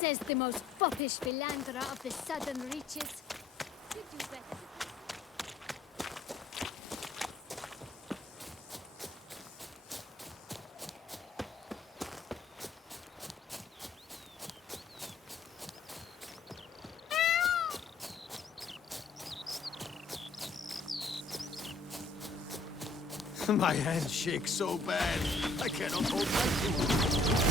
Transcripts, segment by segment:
says the most foppish philanderer of the southern reaches. You do better. My hand shakes so bad, I cannot hold my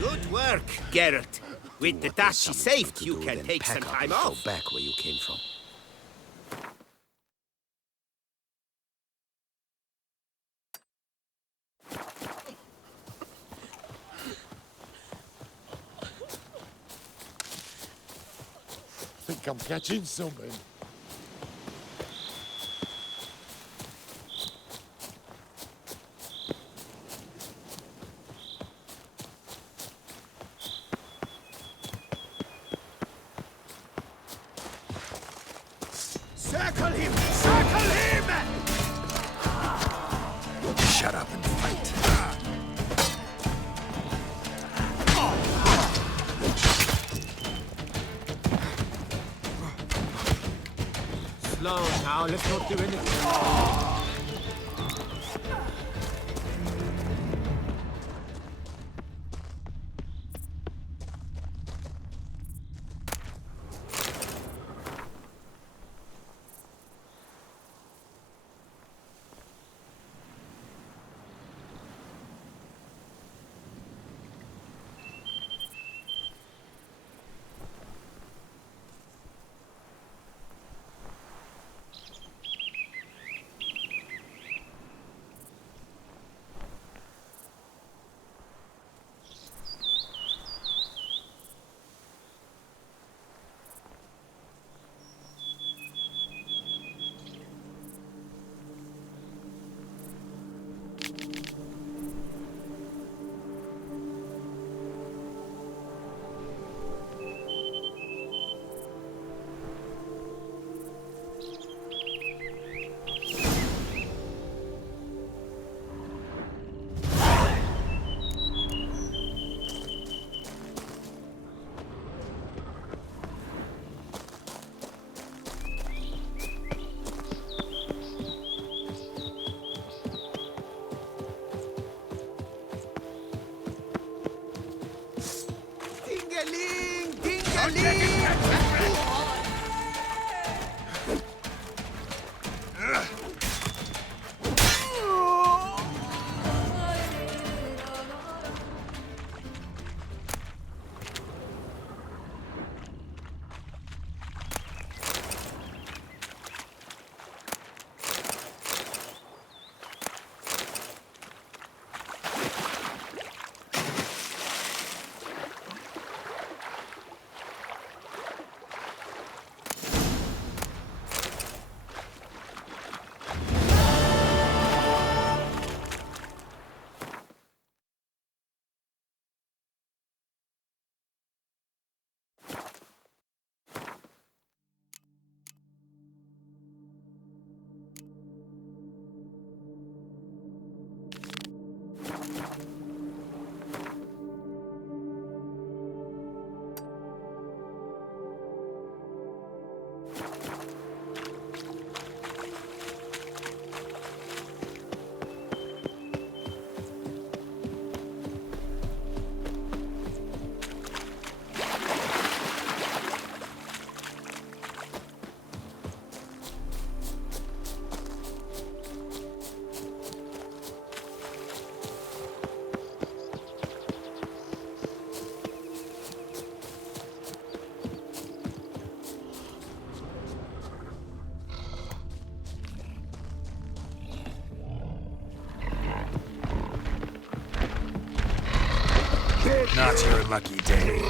Good work, Geralt. With the dust she saved, you can take some time off. Go back where you came from. I think I'm catching something. Circle him! Circle him! Shut up and fight. Slow now, let's not do anything. Not your lucky day.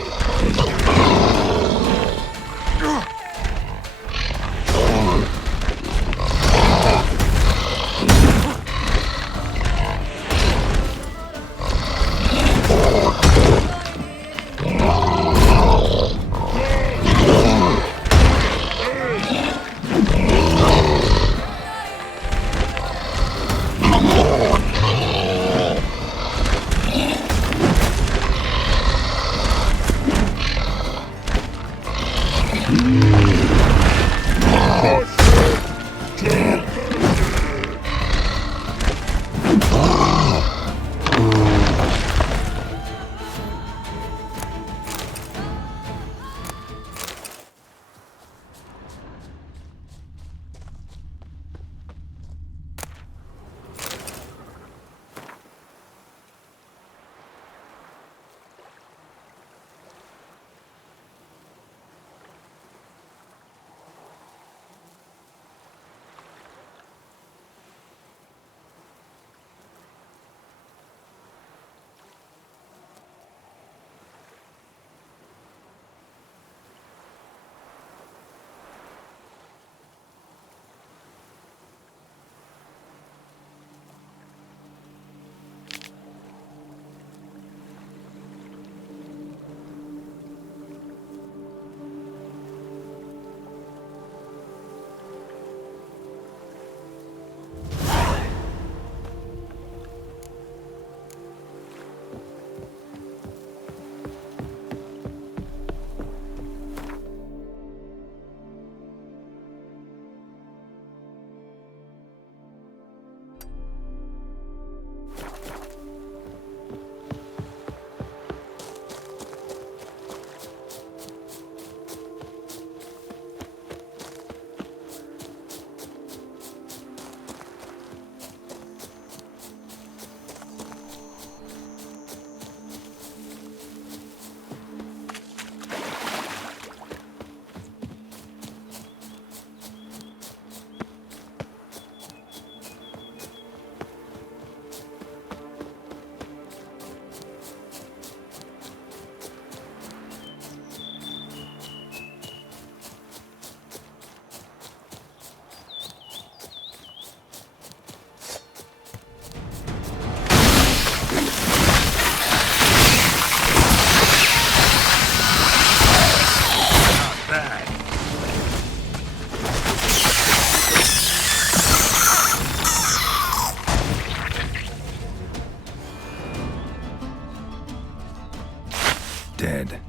Dead.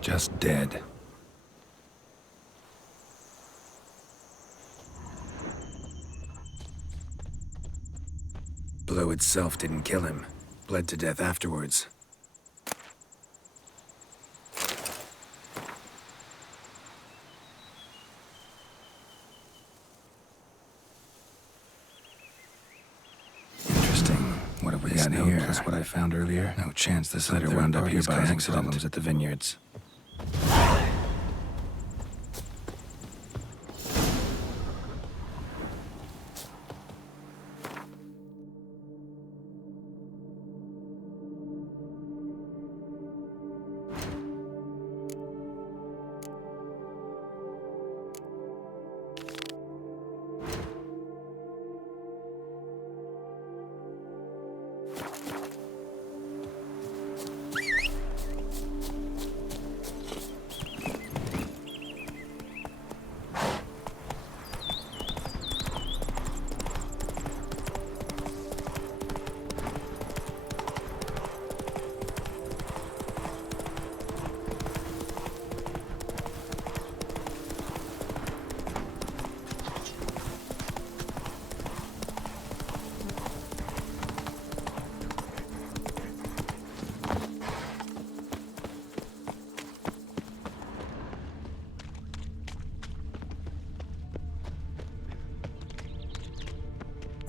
Just dead. Blow itself didn't kill him. Bled to death afterwards. Interesting. What have we got here? Plus what I found earlier. No chance this letter wound up here by accident. Problems at the vineyards.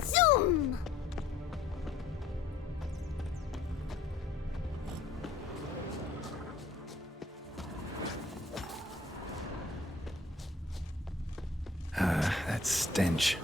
Zoom! That stench.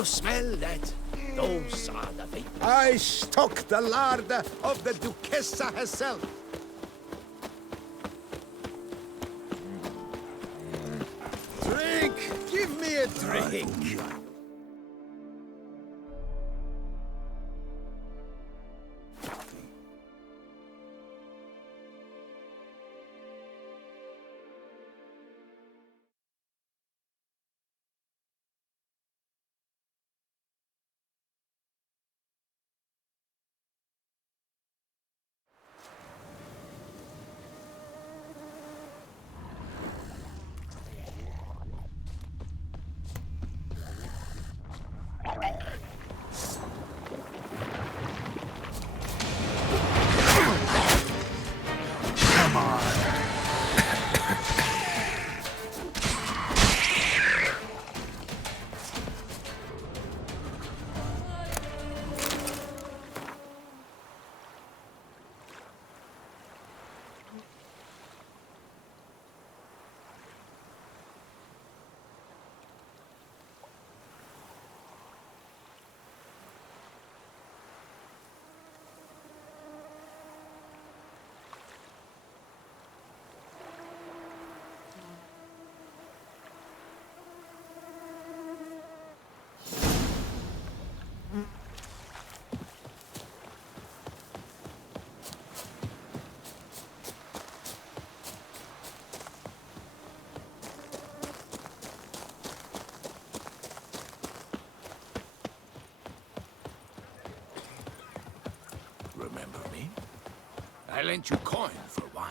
You smell that? Those are the vapors. I stock the larder of the Duchessa herself. Drink! Give me a drink! Remember me? I lent you coin for wine.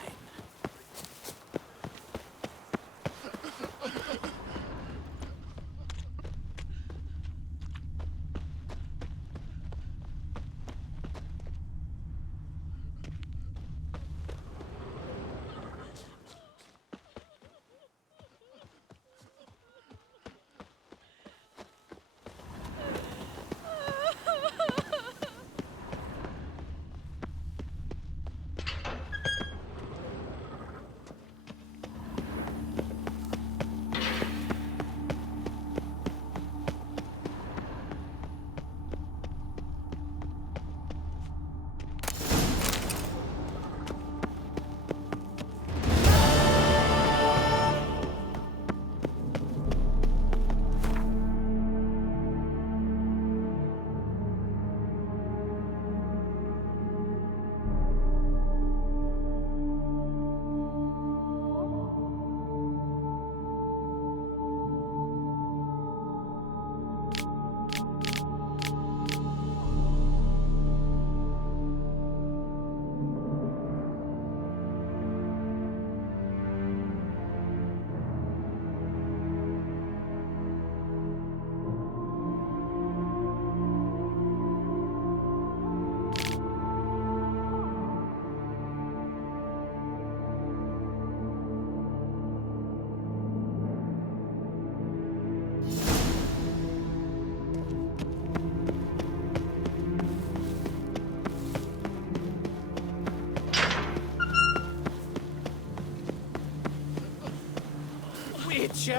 Witcher,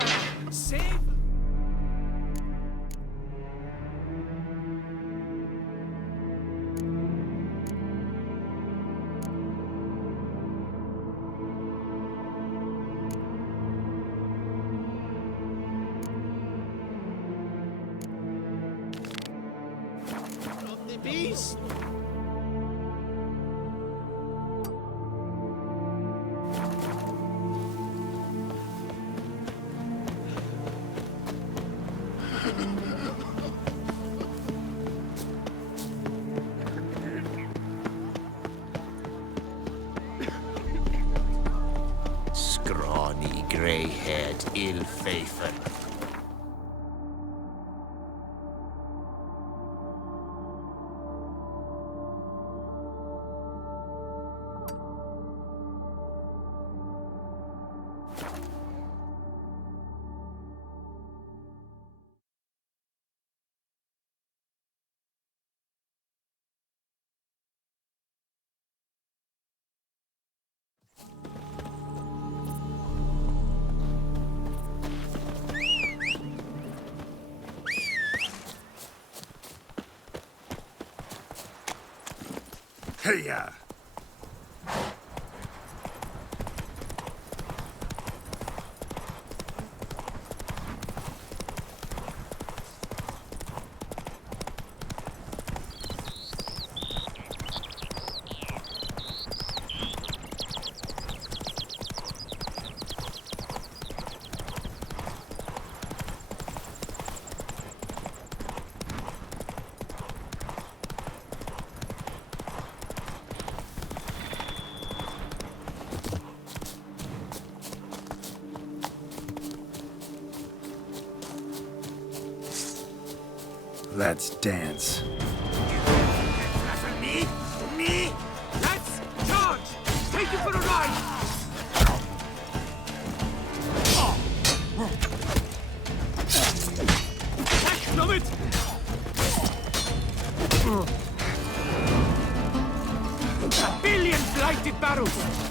save... of the beast. Scrawny, grey-haired, ill-fated. Hey-ya! Let's dance. Me? Me? Let's charge! Take it for a ride! Action of it! A billion blighted barrels!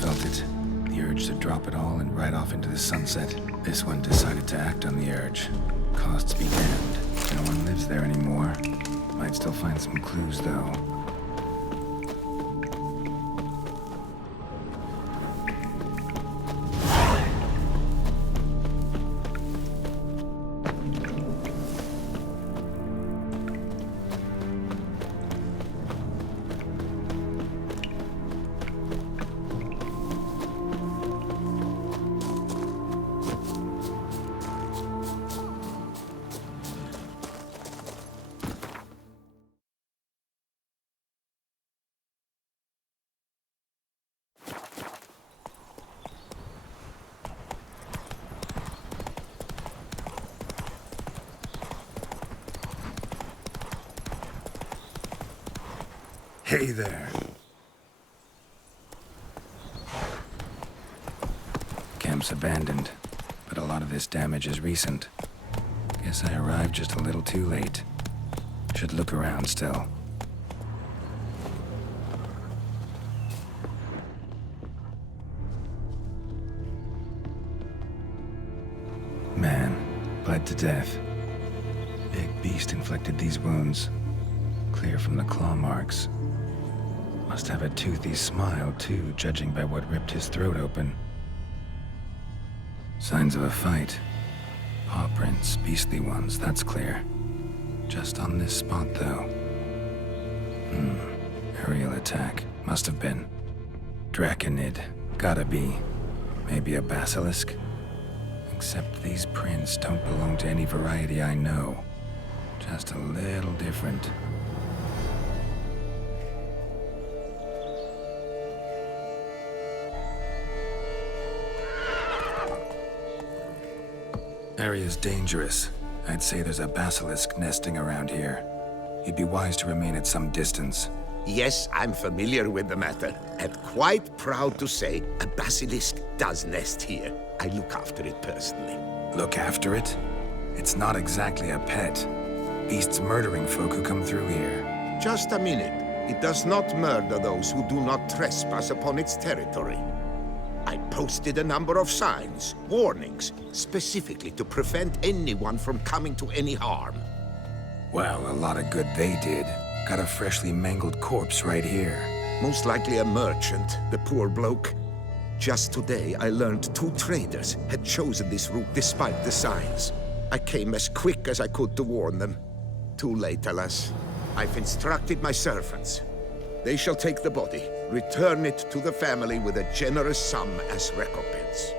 Felt it. The urge to drop it all and ride off into the sunset. This one decided to act on the urge. Costs be damned. No one lives there anymore. Might still find some clues, though. Hey there. Camp's abandoned, but a lot of this damage is recent. Guess I arrived just a little too late. Should look around still. Man, bled to death. Big beast inflicted these wounds. Clear from the claw marks. Must have a toothy smile, too, judging by what ripped his throat open. Signs of a fight. Paw prints, beastly ones, that's clear. Just on this spot, though. Aerial attack. Must have been. Draconid. Gotta be. Maybe a basilisk? Except these prints don't belong to any variety I know. Just a little different. Area's dangerous. I'd say there's a basilisk nesting around here. You'd be wise to remain at some distance. Yes, I'm familiar with the matter, and quite proud to say a basilisk does nest here. I look after it personally. Look after it? It's not exactly a pet. Beasts murdering folk who come through here. Just a minute. It does not murder those who do not trespass upon its territory. I posted a number of signs, warnings, specifically to prevent anyone from coming to any harm. Well, a lot of good they did. Got a freshly mangled corpse right here. Most likely a merchant, the poor bloke. Just today, I learned 2 traders had chosen this route despite the signs. I came as quick as I could to warn them. Too late, alas. I've instructed my servants. They shall take the body, return it to the family with a generous sum as recompense.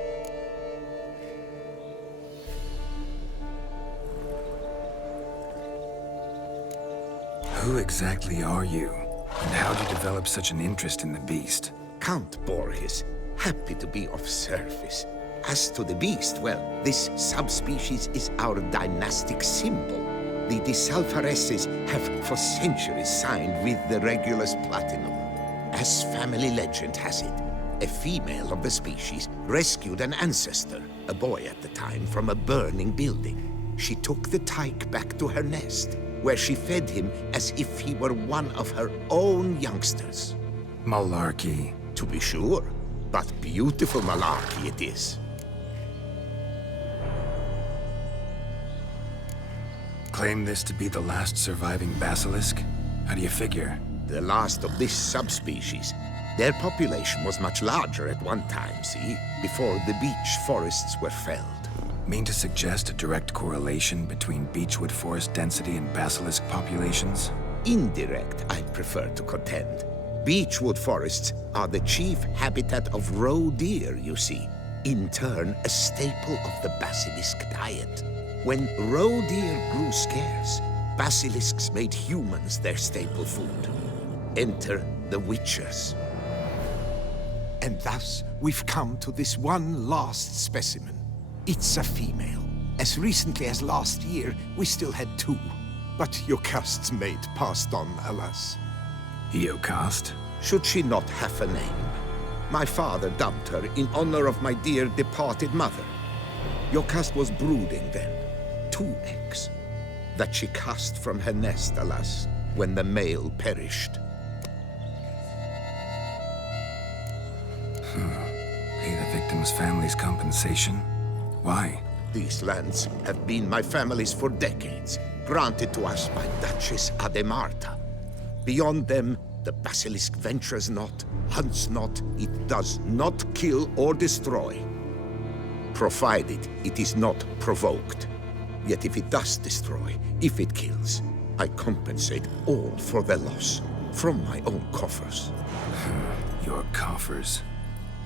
Who exactly are you? And how did you develop such an interest in the beast? Count Borges, happy to be of service. As to the beast, well, this subspecies is our dynastic symbol. The Disalfareses have for centuries signed with the Regulus Platinum. As family legend has it, a female of the species rescued an ancestor, a boy at the time, from a burning building. She took the tyke back to her nest, where she fed him as if he were one of her own youngsters. Malarkey. To be sure, but beautiful malarkey it is. Claim this to be the last surviving basilisk? How do you figure? The last of this subspecies. Their population was much larger at one time, see? Before the beech forests were felled. Mean to suggest a direct correlation between beechwood forest density and basilisk populations? Indirect, I prefer to contend. Beechwood forests are the chief habitat of roe deer, you see. In turn, a staple of the basilisk diet. When roe deer grew scarce, basilisks made humans their staple food. Enter the witchers. And thus, we've come to this one last specimen. It's a female. As recently as last year, we still had 2. But Jocast's mate passed on, alas. Eocast? Should she not have a name? My father dubbed her in honor of my dear departed mother. Jocast was brooding then. 2 eggs. That she cast from her nest, alas, when the male perished. Pay the victim's family's compensation? Why? These lands have been my family's for decades, granted to us by Duchess Ademarta. Beyond them, the basilisk ventures not, hunts not, it does not kill or destroy. Provided it is not provoked. Yet if it does destroy, if it kills, I compensate all for the loss, from my own coffers. Your coffers.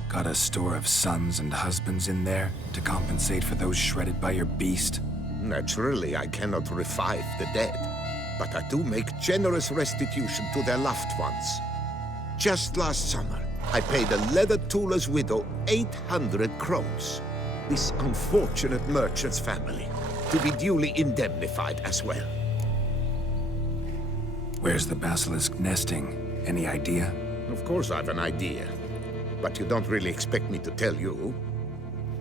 Got a store of sons and husbands in there to compensate for those shredded by your beast? Naturally, I cannot revive the dead, but I do make generous restitution to their loved ones. Just last summer, I paid a leather tooler's widow 800 crowns. This unfortunate merchant's family, to be duly indemnified as well. Where's the basilisk nesting? Any idea? Of course I've an idea, but you don't really expect me to tell you.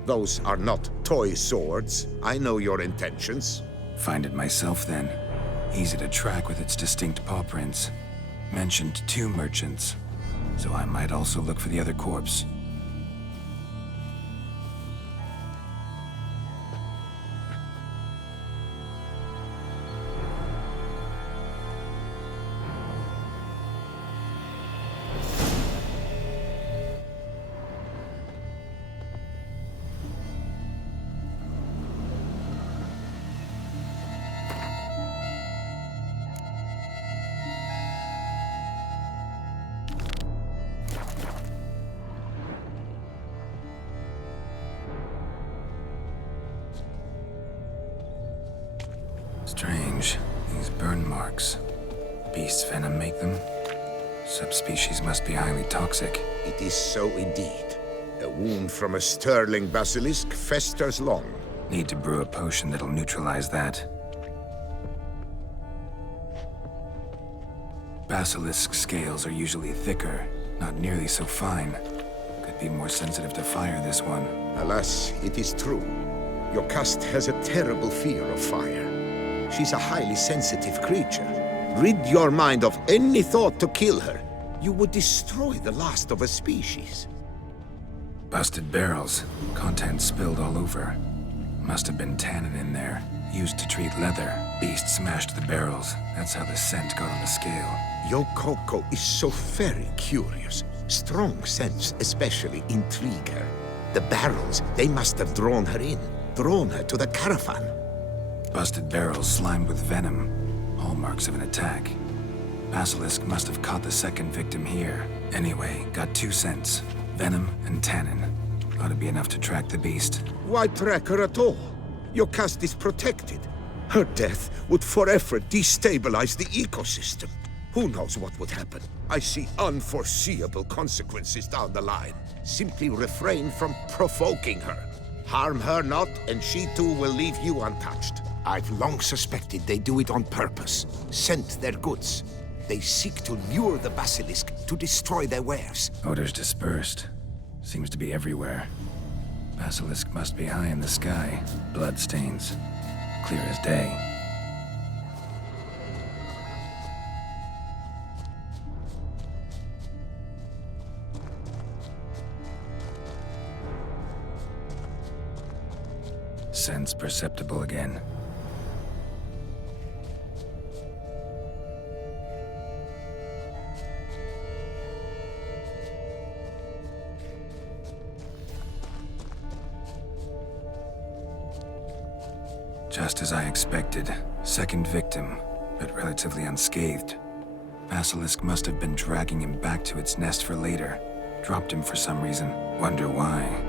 Those are not toy swords. I know your intentions. Find it myself then. Easy to track with its distinct paw prints. Mentioned 2 merchants, so I might also look for the other corpse. Strange. These burn marks. Beast's venom make them? Subspecies must be highly toxic. It is so indeed. A wound from a sterling basilisk festers long. Need to brew a potion that'll neutralize that. Basilisk scales are usually thicker, not nearly so fine. Could be more sensitive to fire, this one. Alas, it is true. Your cast has a terrible fear of fire. She's a highly sensitive creature. Rid your mind of any thought to kill her. You would destroy the last of a species. Busted barrels. Contents spilled all over. Must have been tannin in there. Used to treat leather. Beast smashed the barrels. That's how the scent got on the scale. Yokoko is so very curious. Strong scents especially intrigue her. The barrels, they must have drawn her in. Drawn her to the caravan. Busted barrels slimed with venom. Hallmarks of an attack. Basilisk must have caught the second victim here. Anyway, got 2 scents. Venom and tannin. Ought to be enough to track the beast. Why track her at all? Your caste is protected. Her death would forever destabilize the ecosystem. Who knows what would happen? I see unforeseeable consequences down the line. Simply refrain from provoking her. Harm her not, and she too will leave you untouched. I've long suspected they do it on purpose. Scent their goods. They seek to lure the basilisk to destroy their wares. Odors dispersed. Seems to be everywhere. Basilisk must be high in the sky. Blood stains. Clear as day. Sense perceptible again. Just as I expected. Second victim, but relatively unscathed. Basilisk must have been dragging him back to its nest for later. Dropped him for some reason. Wonder why.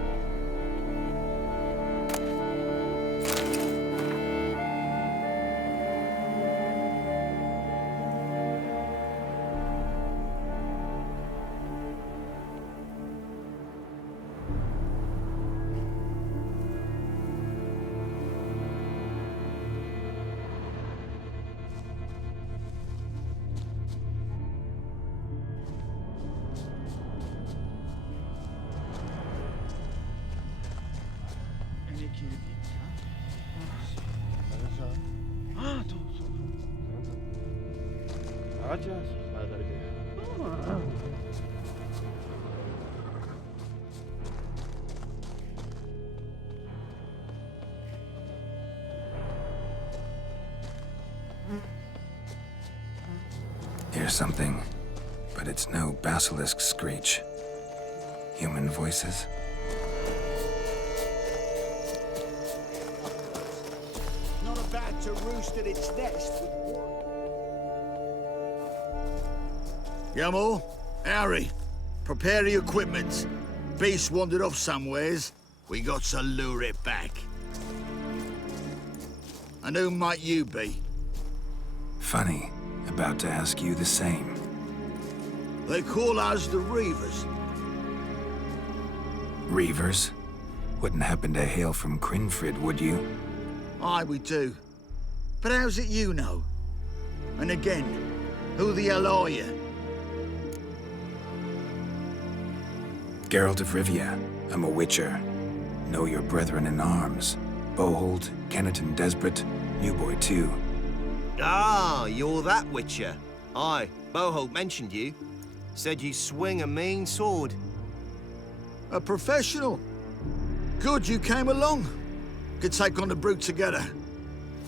Hear something, but it's no basilisk screech. Human voices? Not about to roost at its nest with one. Yamal, Harry, prepare the equipment. Beast wandered off somewheres. We got to lure it back. And who might you be? Funny. About to ask you the same. They call us the Reavers. Reavers? Wouldn't happen to hail from Crinfrid, would you? Aye, we do. But how's it you know? And again, who the hell are you? Geralt of Rivia. I'm a witcher. Know your brethren in arms. Bohold, Kenneton Desperate, New Boy too. Ah, you're that witcher. Aye, Bohold mentioned you. Said you swing a mean sword. A professional. Good you came along. Could take on the brute together.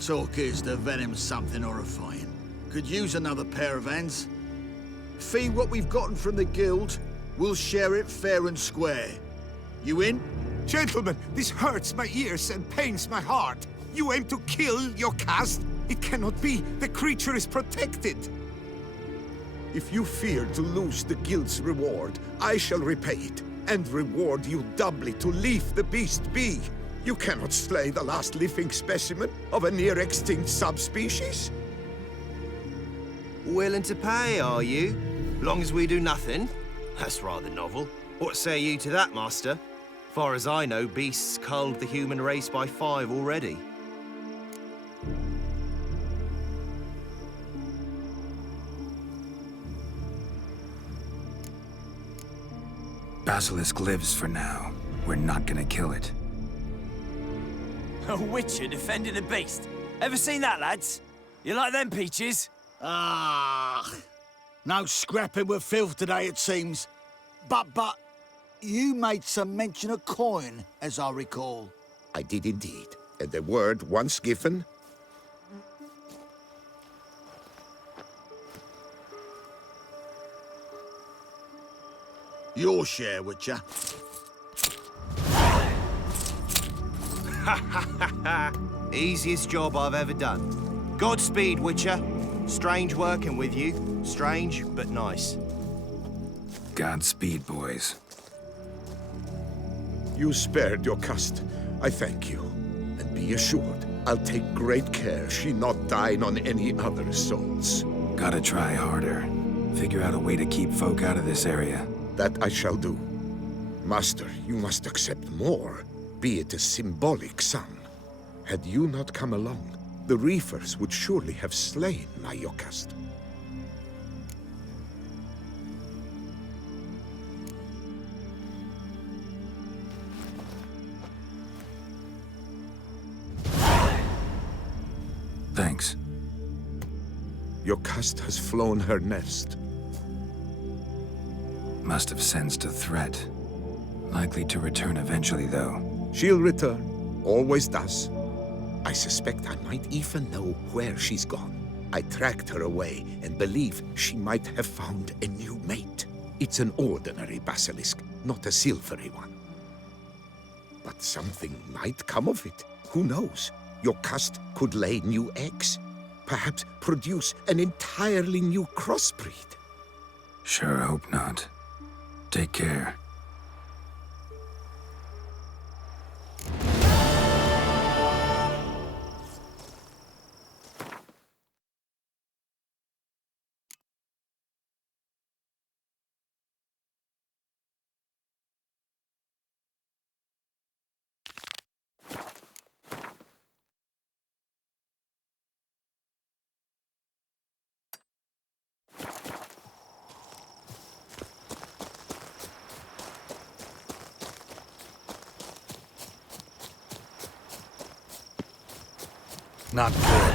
Talk is the venom's something horrifying. Could use another pair of hands. Fee what we've gotten from the guild, we'll share it fair and square. You in? Gentlemen, this hurts my ears and pains my heart. You aim to kill your caste? It cannot be. The creature is protected. If you fear to lose the guild's reward, I shall repay it, and reward you doubly to leave the beast be. You cannot slay the last living specimen of a near-extinct subspecies. Willing to pay, are you? Long as we do nothing? That's rather novel. What say you to that, Master? Far as I know, beasts culled the human race by 5 already. Basilisk lives for now. We're not gonna kill it. A witcher defending a beast. Ever seen that, lads? You like them peaches? Ah, no scrapping with filth today, it seems. But, you made some mention of coin, as I recall. I did indeed. And the word once given, Your share, Witcher. Easiest job I've ever done. Godspeed, Witcher. Strange working with you. Strange, but nice. Godspeed, boys. You spared your cust. I thank you. And be assured, I'll take great care she not dine on any other souls. Gotta try harder. Figure out a way to keep folk out of this area. That I shall do. Master, you must accept more, be it a symbolic sum. Had you not come along, the reefers would surely have slain my Yokast. Thanks. Yokast has flown her nest. Must have sensed a threat. Likely to return eventually, though. She'll return. Always does. I suspect I might even know where she's gone. I tracked her away and believe she might have found a new mate. It's an ordinary basilisk, not a silvery one. But something might come of it. Who knows? Yokast could lay new eggs. Perhaps produce an entirely new crossbreed. Sure hope not. Take care. Not good.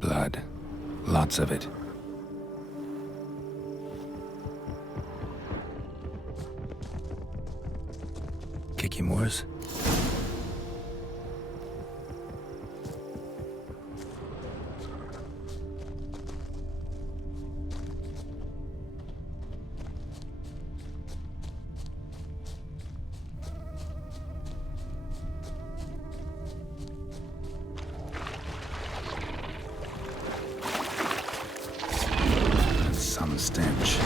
Blood. Lots of it. Kikimores? Some stench.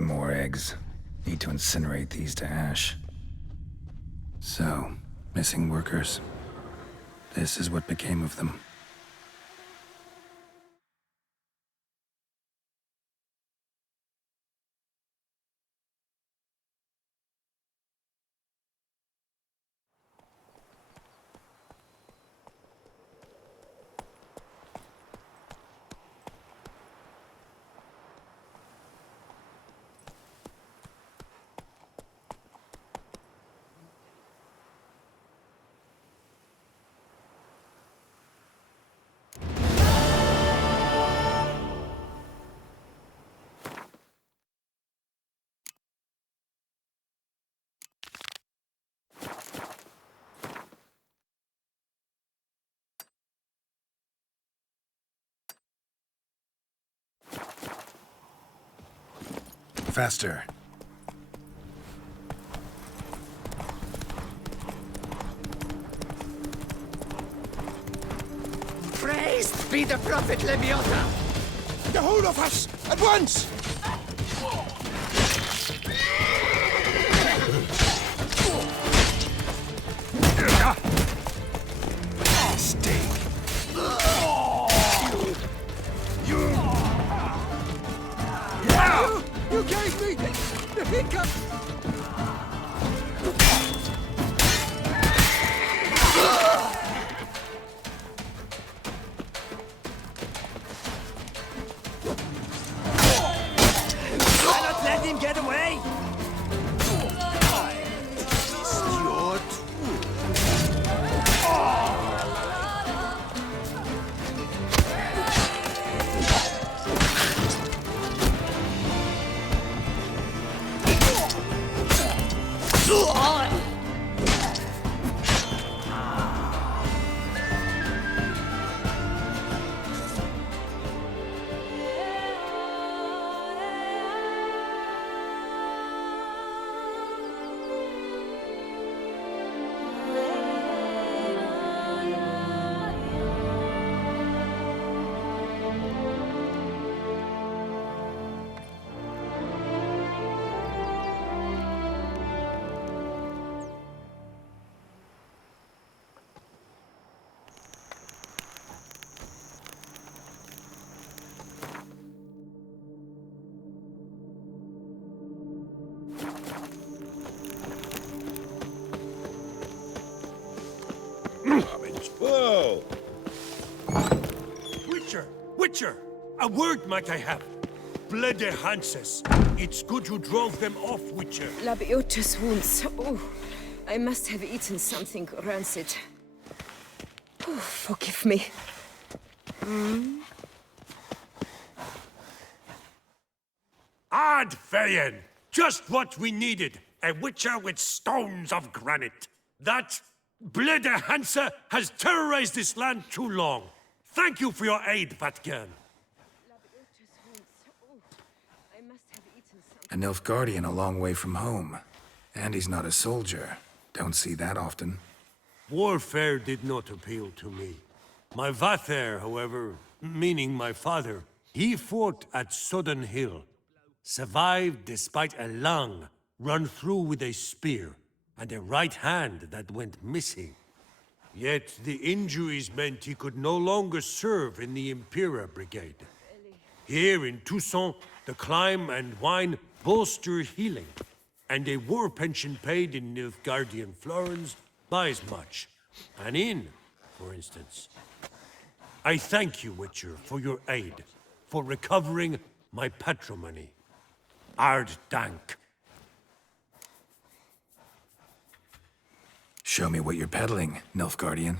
More eggs. Need to incinerate these to ash. So, missing workers. This is what became of them. faster. Praised be the Prophet Leviota! The whole of us! At once! You gave me the hiccup! Why not let him get away? Whoa! Witcher! A word might I have? Bloody Hanses. It's good you drove them off, Witcher. Labiota's wounds. Oh, I must have eaten something rancid. Oh, forgive me. Ad Feyen! Just what we needed. A Witcher with stones of granite. That bloody Hansa has terrorized this land too long. Thank you for your aid, Vatgern. A Nilfgaardian a long way from home. And he's not a soldier. Don't see that often. Warfare did not appeal to me. My Vather, however, meaning my father, he fought at Sodden Hill. Survived despite a lung run through with a spear, and a right hand that went missing. Yet the injuries meant he could no longer serve in the Impera Brigade. Here in Toussaint, the climb and wine bolster healing, and a war pension paid in Nilfgaardian florins buys much. An inn, for instance. I thank you, Witcher, for your aid, for recovering my patrimony. Ard Dank. Show me what you're peddling, Nilfgaardian.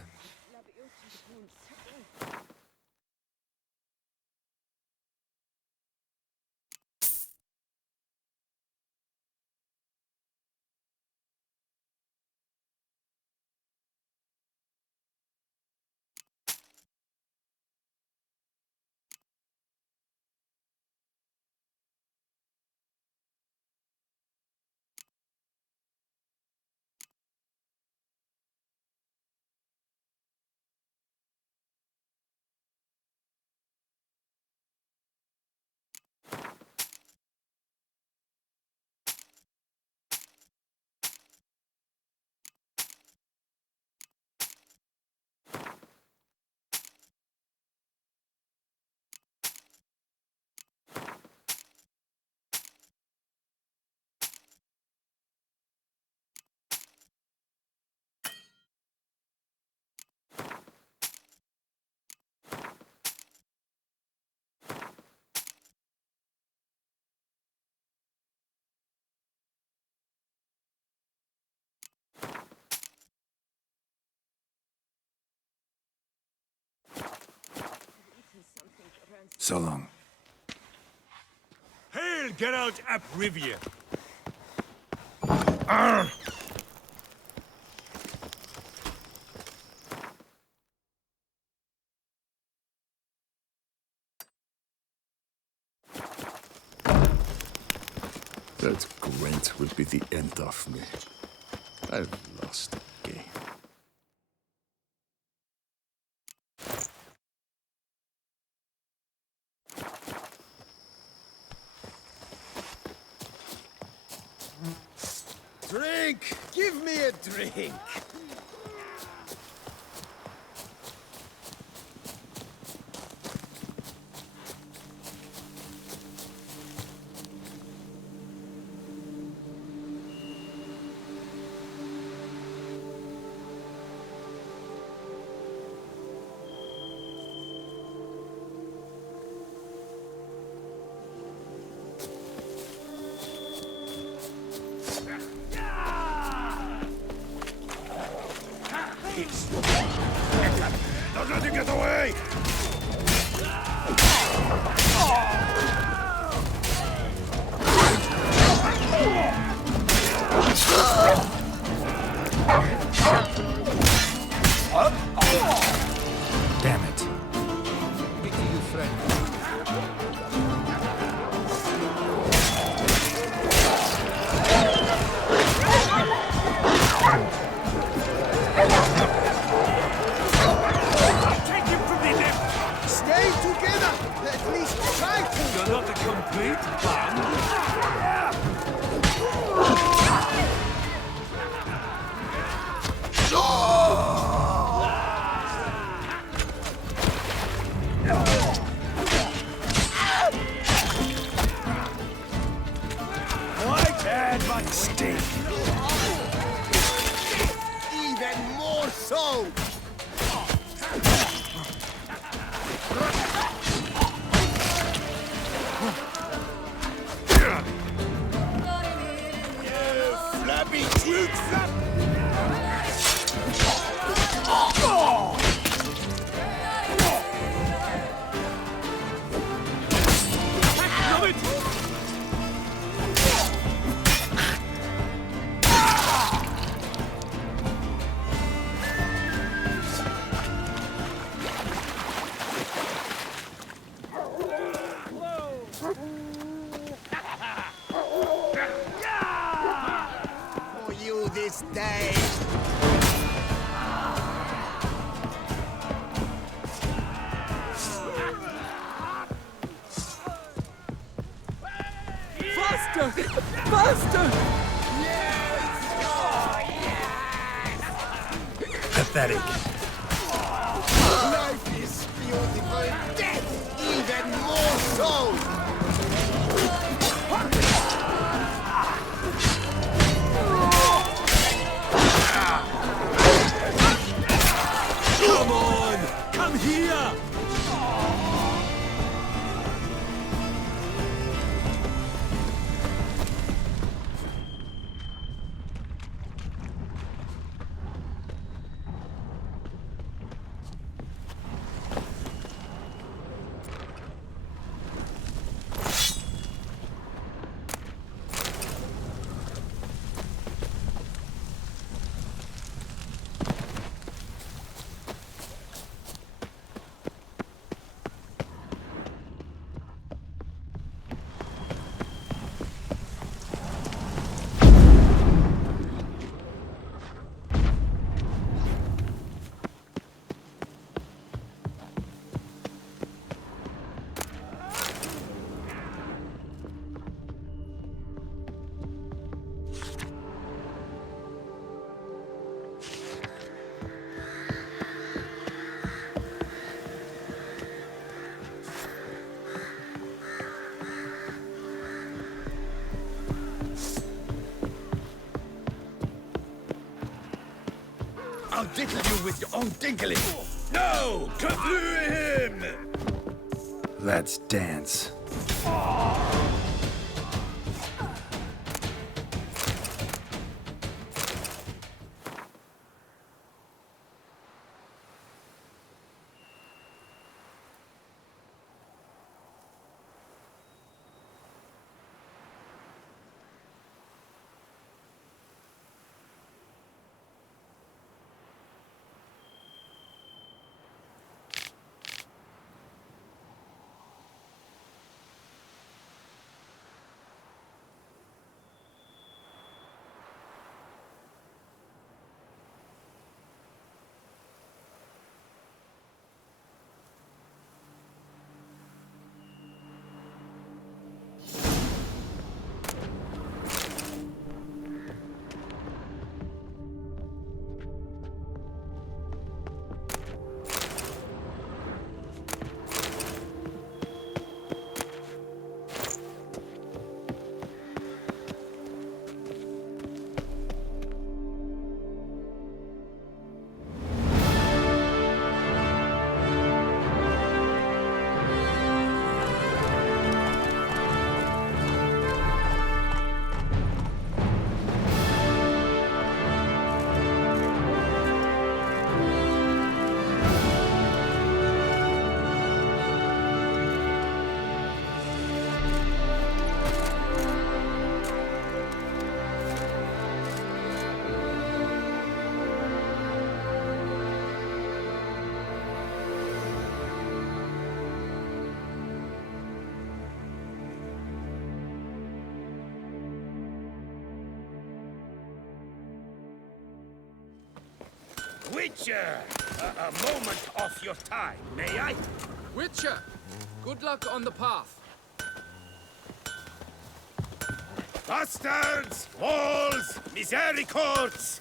So long. Hail Geralt of Rivia! That Gwent will be the end of me. I've lost the game. Drink! Give me a drink! Don't let him get away! Damn it. Pity you, friend. Stay together! At least try to! You're not a complete band. Stink. Even more so! Flappy fruit flap! For you this day! Faster! Faster! Pathetic. Life is beautiful, death even more so! Come on! Come here! I'll diddle you with your own dinkling! No! Kaboo him! Let's dance. Witcher, a moment of your time, may I? Witcher, good luck on the path. Bastards, walls, misericords!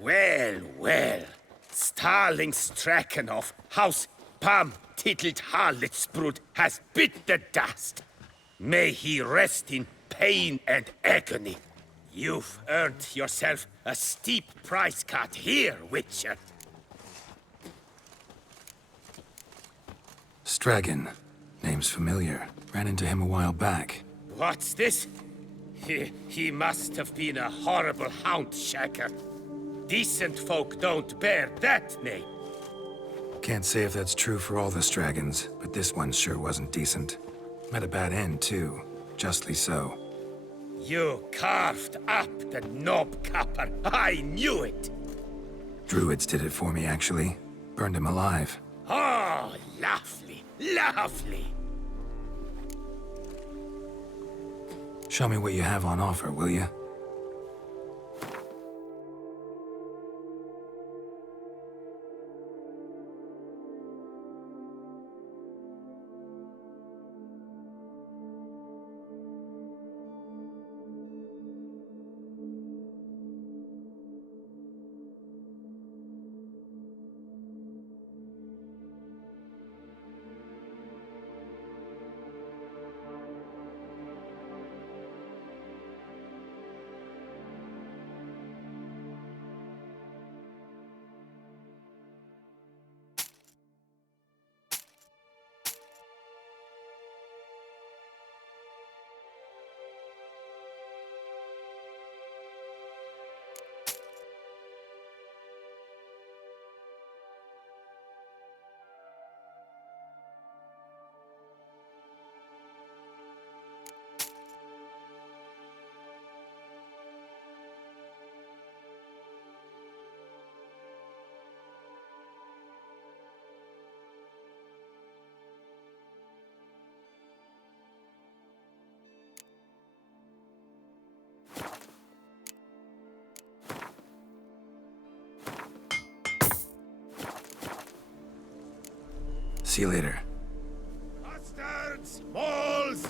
Well, well. Starling Straken of House Pam Tittled Harlotsbrud has bit the dust. May he rest in pain and agony. You've earned yourself a steep price cut here, Witcher. Stragon. Name's familiar. Ran into him a while back. What's this? He must have been a horrible hound shaker. Decent folk don't bear that name. Can't say if that's true for all the Stragons, but this one sure wasn't decent. Met a bad end, too. Justly so. You carved up the knob-capper. I knew it. Druids did it for me, actually. Burned him alive. Oh, lovely, lovely. Show me what you have on offer, will you? See you later. Bastards, walls.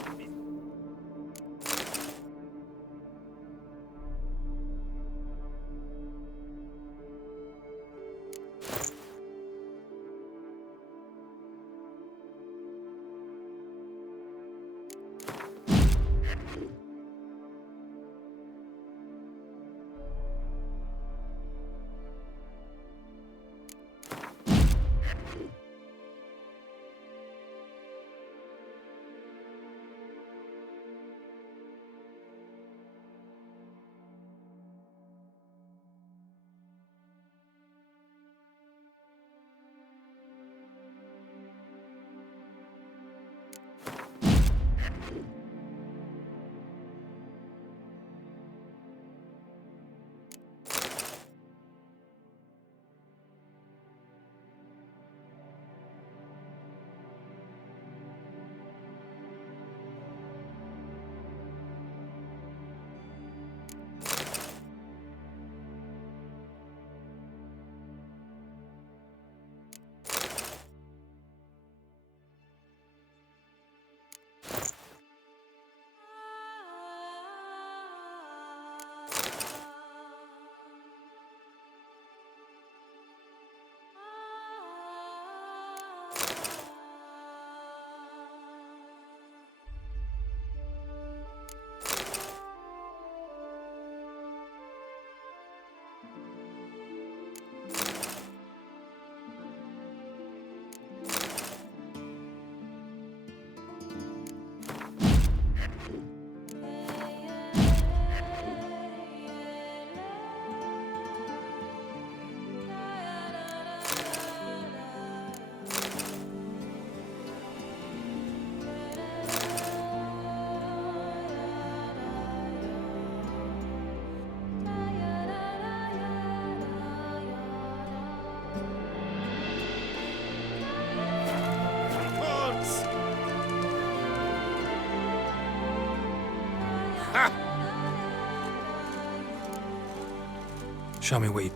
Show me what you...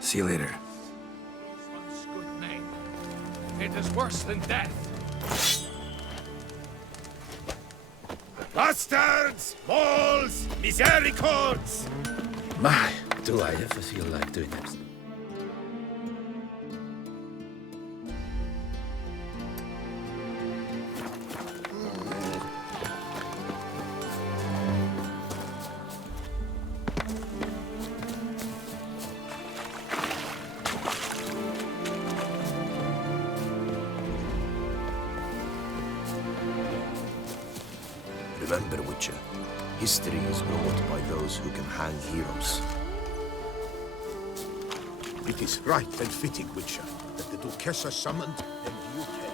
See you later. Good name. It is worse than death. Bastards! Balls! Misericords! My, do I ever feel like doing this? Remember, Witcher, history is wrought by those who can hang heroes. It is right and fitting, Witcher, that the Duchessa summoned and you came.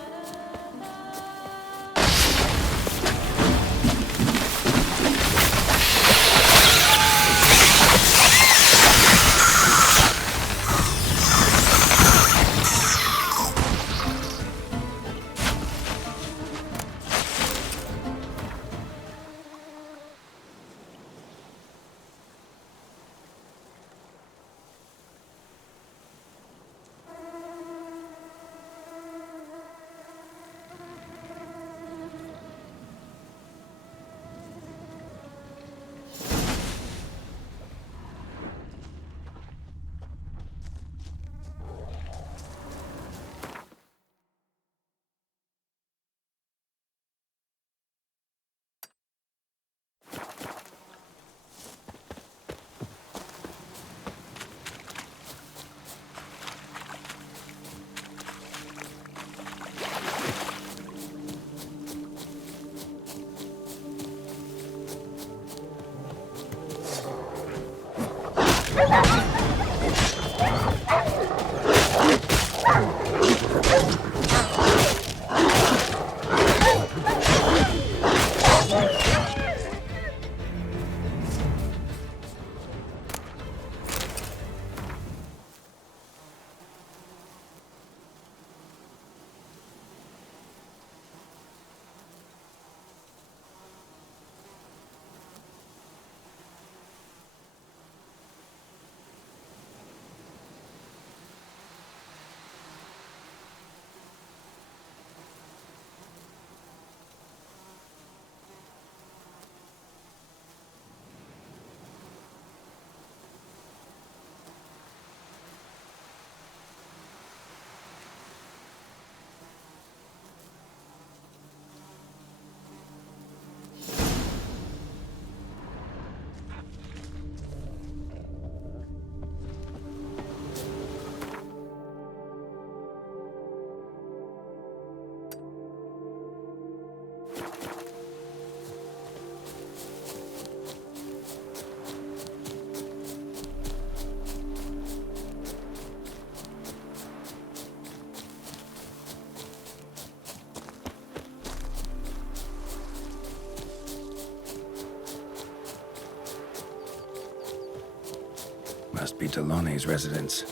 Must be Delonne's residence.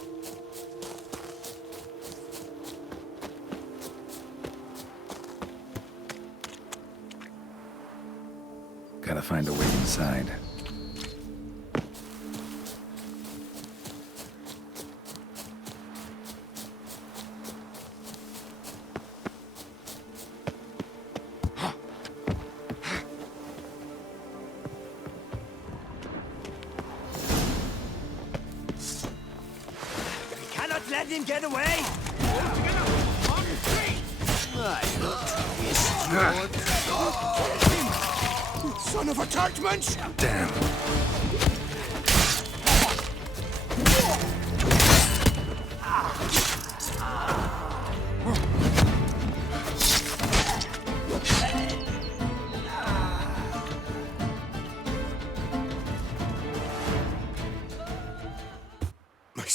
Gotta find a way inside. Let him get away! Son of a Tartmanch! Damn.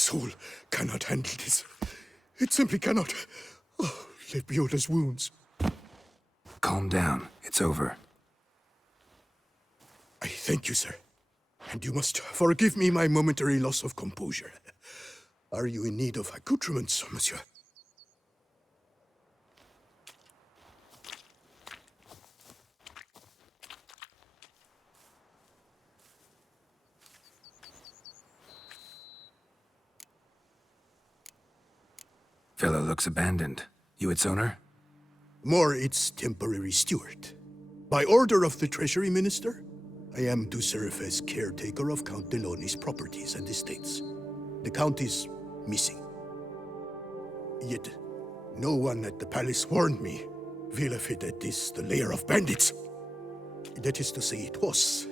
soul cannot handle this. It simply cannot. Oh, let me hold his wounds. Calm down. It's over. I thank you, sir. And you must forgive me my momentary loss of composure. Are you in need of accoutrements, monsieur? Fellow looks abandoned. You its owner? More its temporary steward. By order of the Treasury Minister, I am to serve as caretaker of Count Deloni's properties and estates. The Count is missing. Yet, no one at the palace warned me. Villafedet is the lair of bandits. That is to say, it was,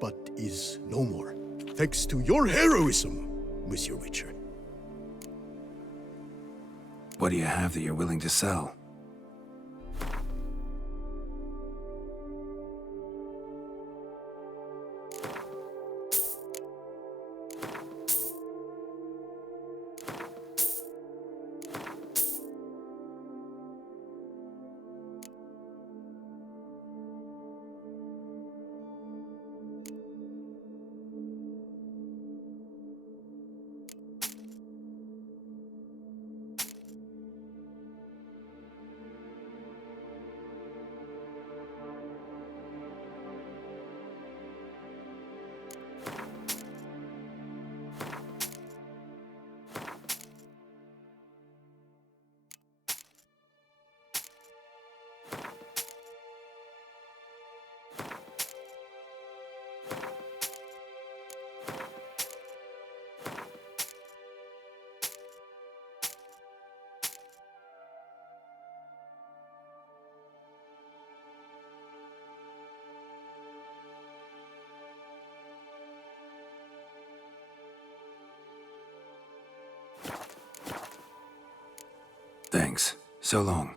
but is no more. Thanks to your heroism, Monsieur Witcher. What do you have that you're willing to sell? Thanks. So long.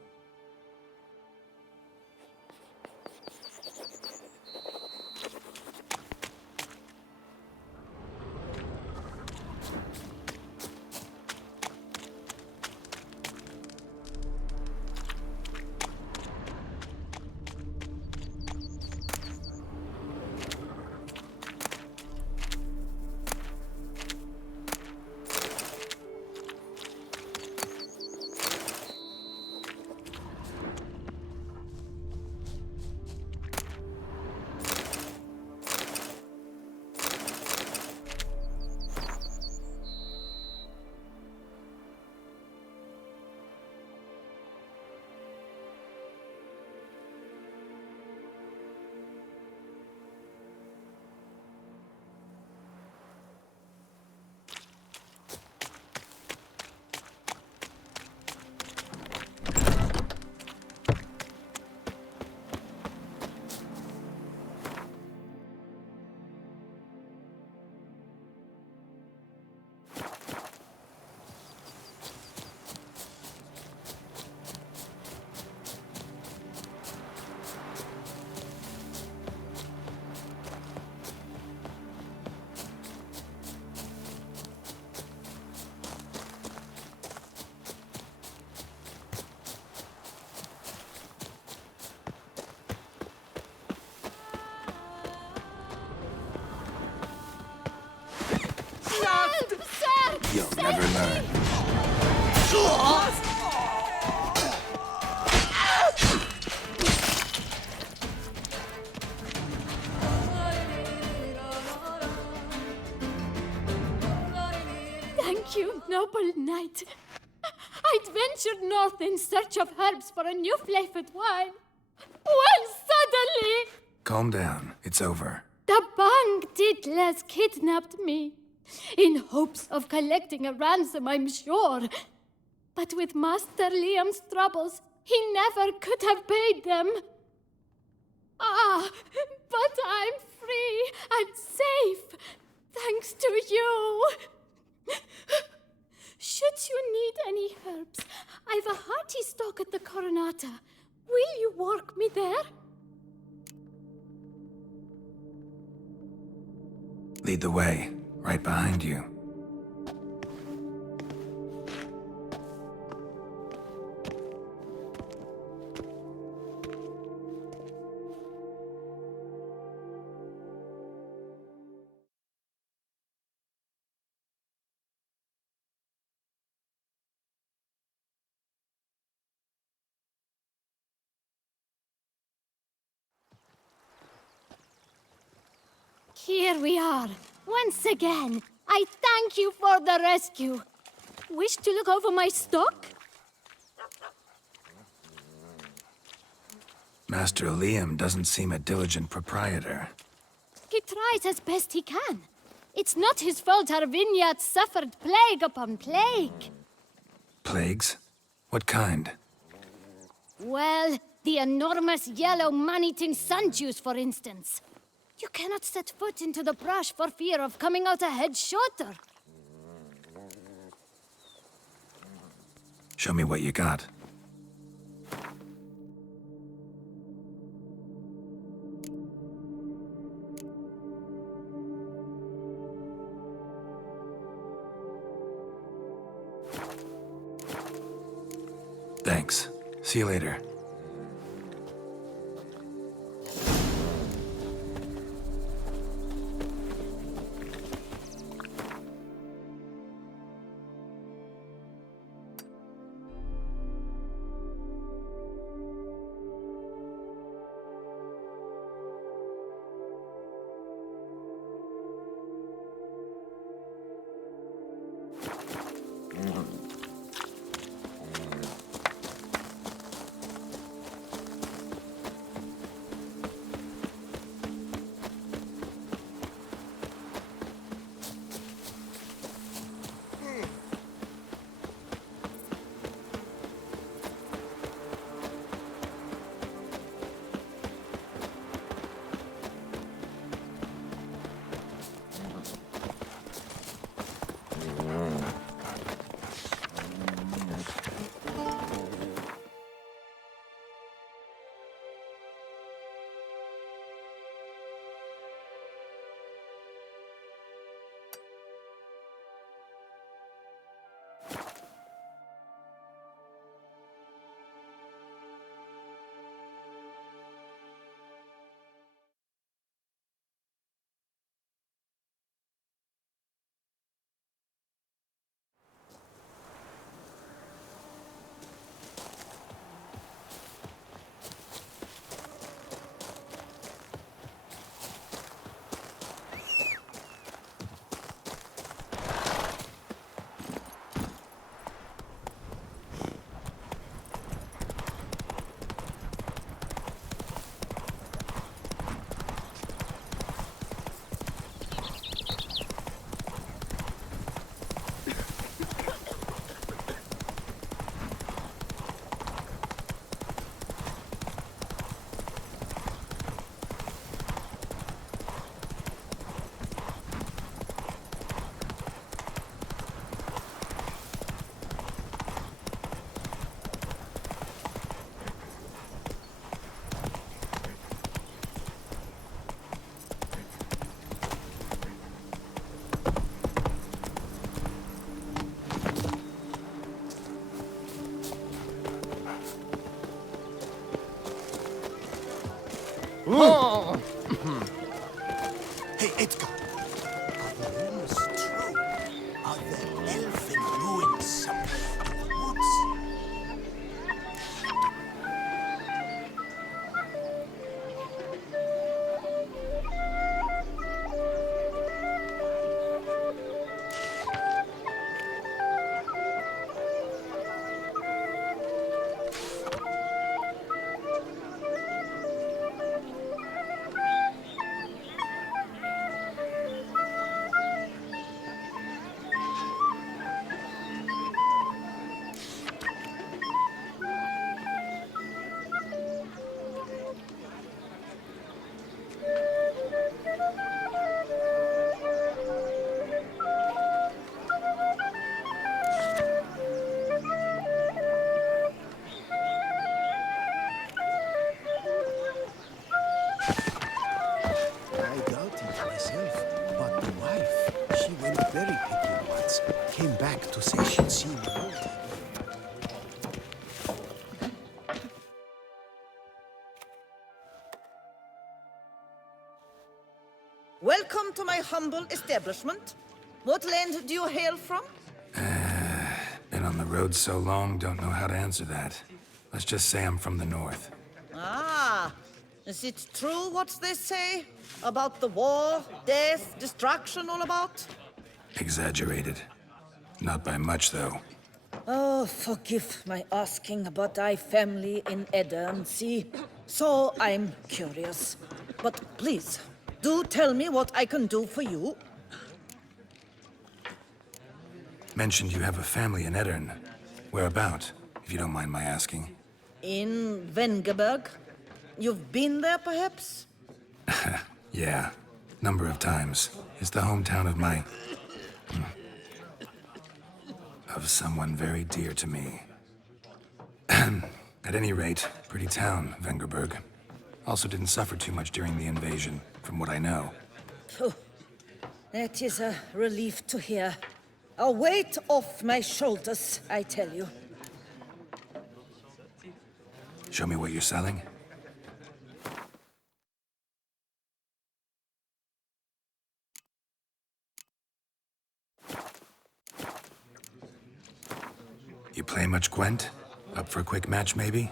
You'll never learn. Thank you, noble knight. I'd ventured north in search of herbs for a new flavored wine. When suddenly... Calm down. It's over. the Bang Diddlers kidnapped me. In hopes of collecting a ransom, I'm sure. But with Master Liam's troubles, he never could have paid them. Ah, but I'm free and safe, thanks to you. Should you need any herbs, I've a hearty stock at the Coronata. Will you walk me there? Lead the way. Right behind you. Here we are. Once again, I thank you for the rescue. Wish to look over my stock? Master Liam doesn't seem a diligent proprietor. He tries as best he can. It's not his fault our vineyard suffered plague upon plague. Plagues? What kind? Well, the enormous yellow man-eating sundews, for instance. You cannot set foot into the brush for fear of coming out a head shorter. Show me what you got. Thanks. See you later. Hey, Edgar. Are the rumors true? Are there elfin ruins somewhere in the woods? Came back to say she'd seen more. Welcome to my humble establishment. What land do you hail from? Been on the road so long, don't know how to answer that. Let's just say I'm from the north. Ah, Is it true what they say about the war, death, destruction all about? Exaggerated. Not by much, though. Oh, forgive my asking about thy family in Edirne, see? So I'm curious. But please, do tell me what I can do for you. Mentioned you have a family in Edirne. Whereabout, if you don't mind my asking? In Vengerberg? You've been there, perhaps? Yeah, number of times. It's the hometown of my... of someone very dear to me. At any rate, pretty town, Vengerberg. Also didn't suffer too much during the invasion, from what I know. Phew. That is a relief to hear. A weight off my shoulders, I tell you. Show me what you're selling. You play much, Gwent? Up for a quick match, maybe?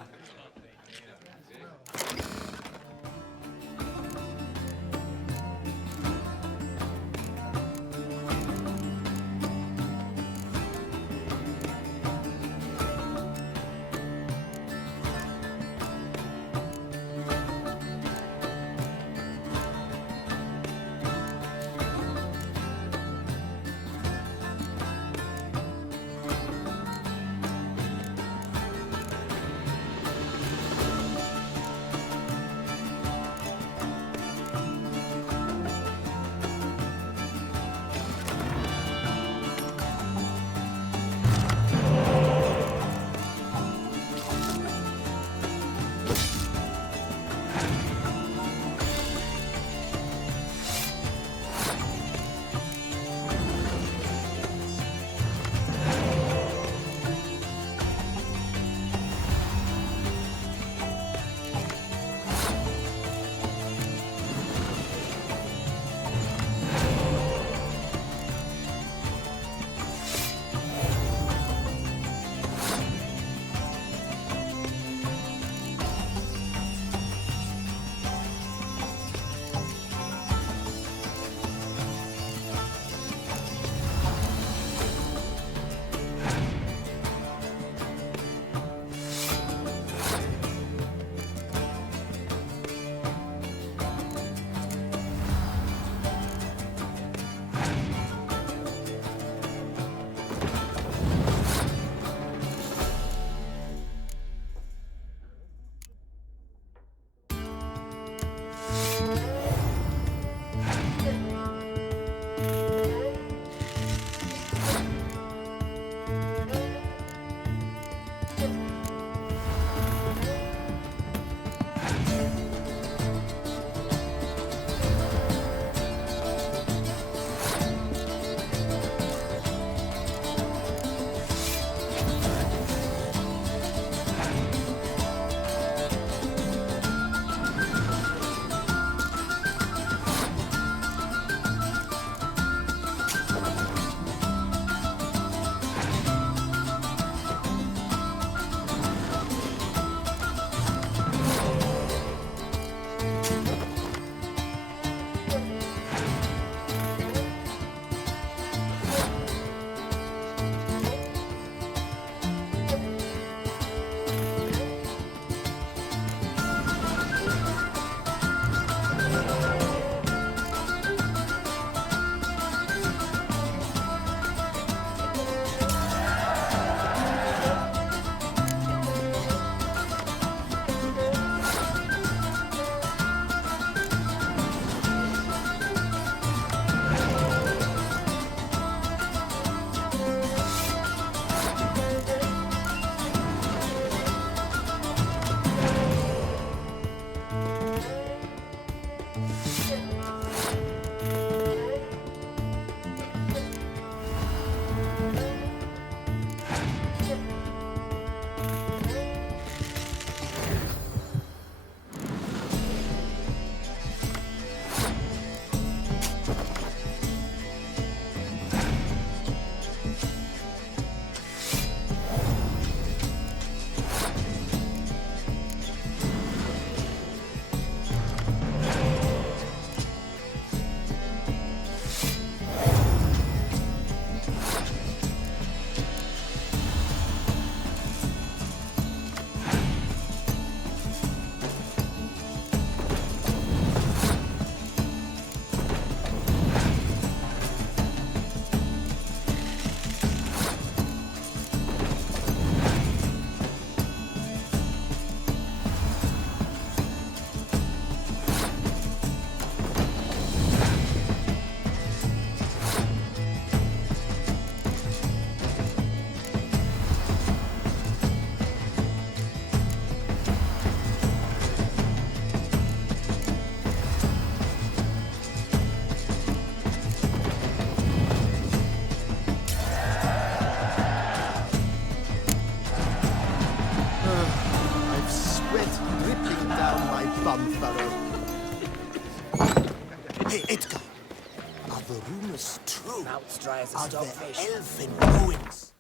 the rumors true? Mouth's dry as a Are the stockfish. elfin ruins?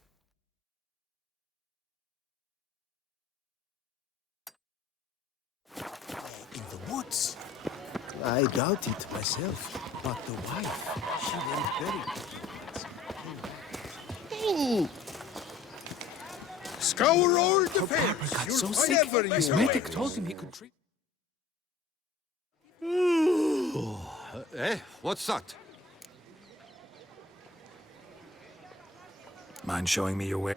In the woods? I doubt it myself, but the wife, she went very... Scour all the Papa fields. got You'll so find sick. ever His you medic will. told him he could treat. What's that? Mind showing me your way?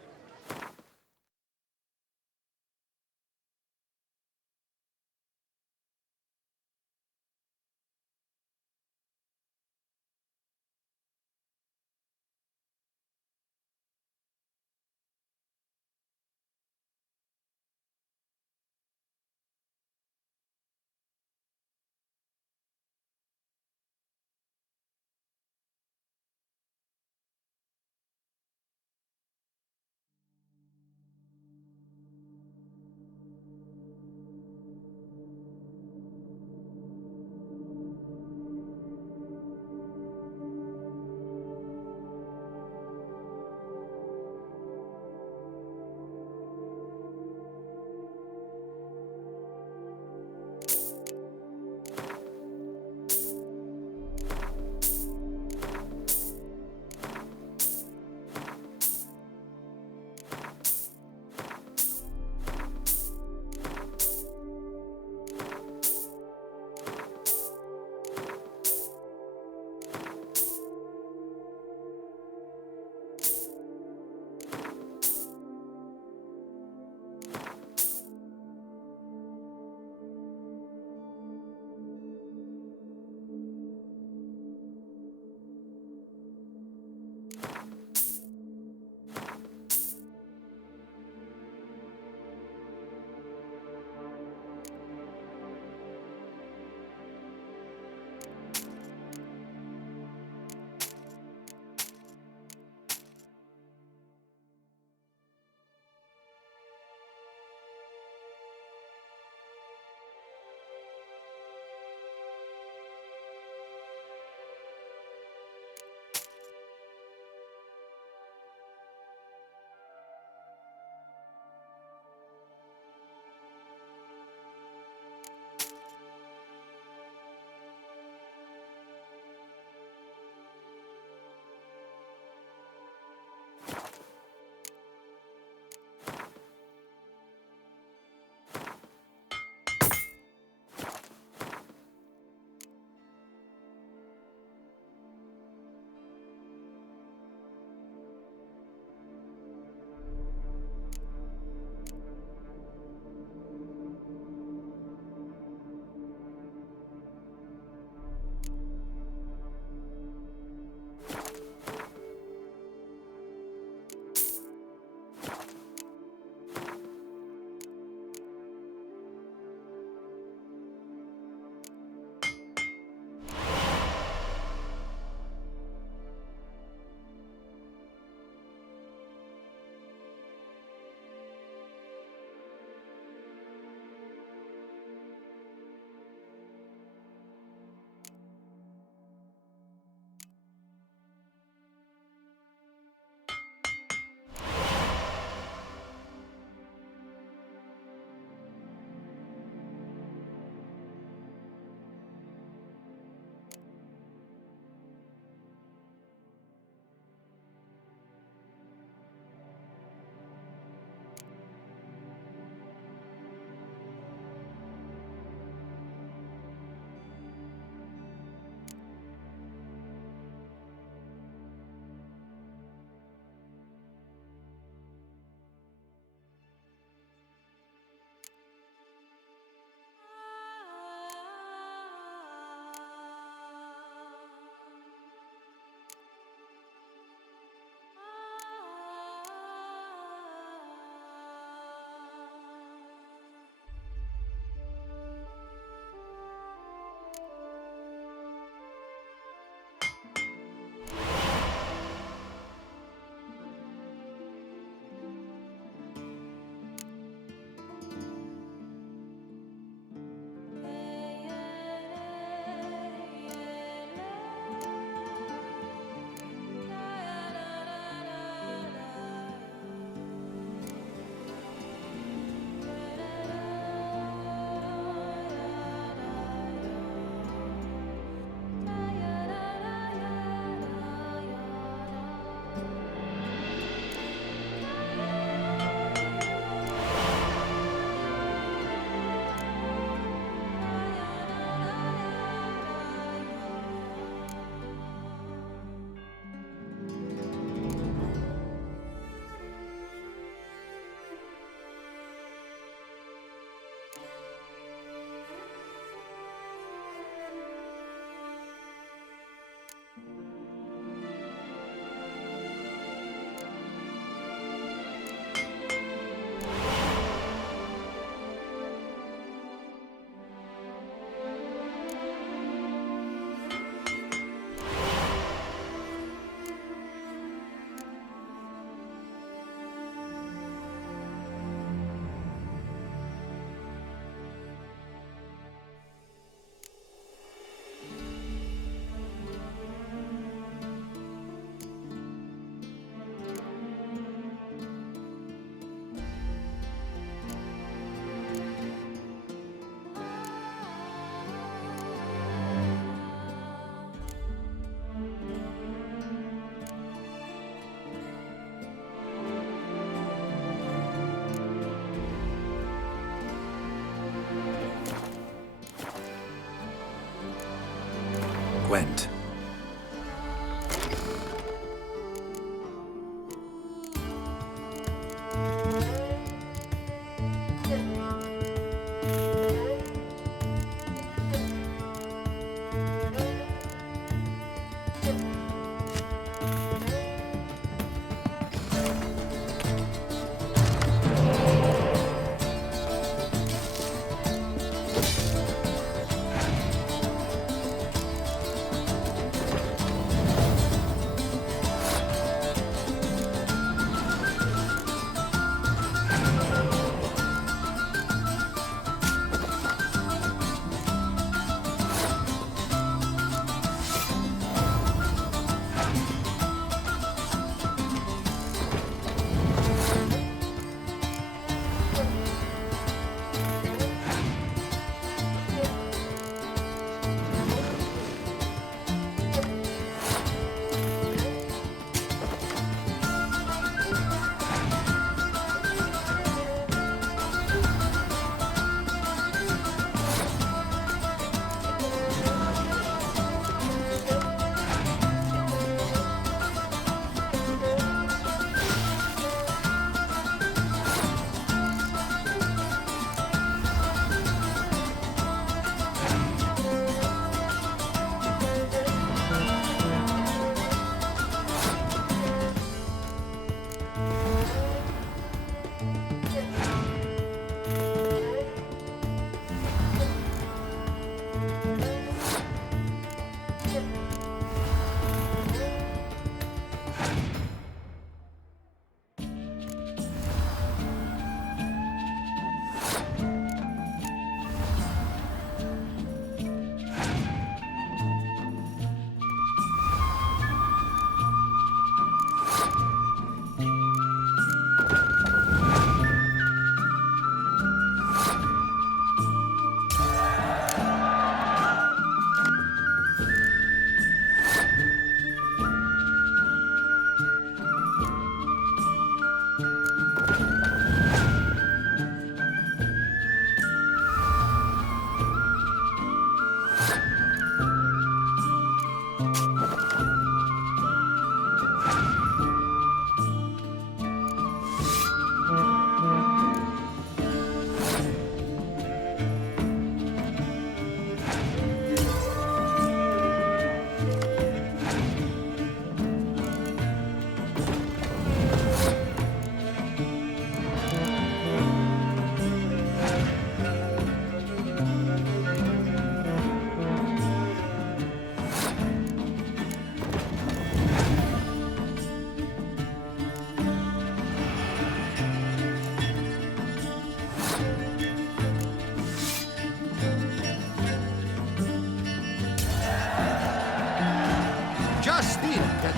friend.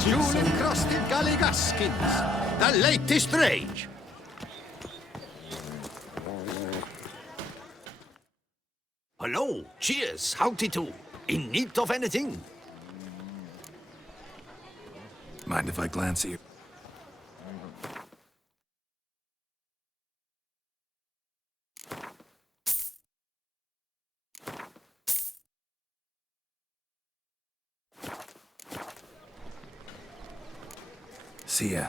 Jewel-encrusted galligaskins, the latest rage. Hello, cheers, howdy do. In need of anything? Mind if I glance at you? See ya.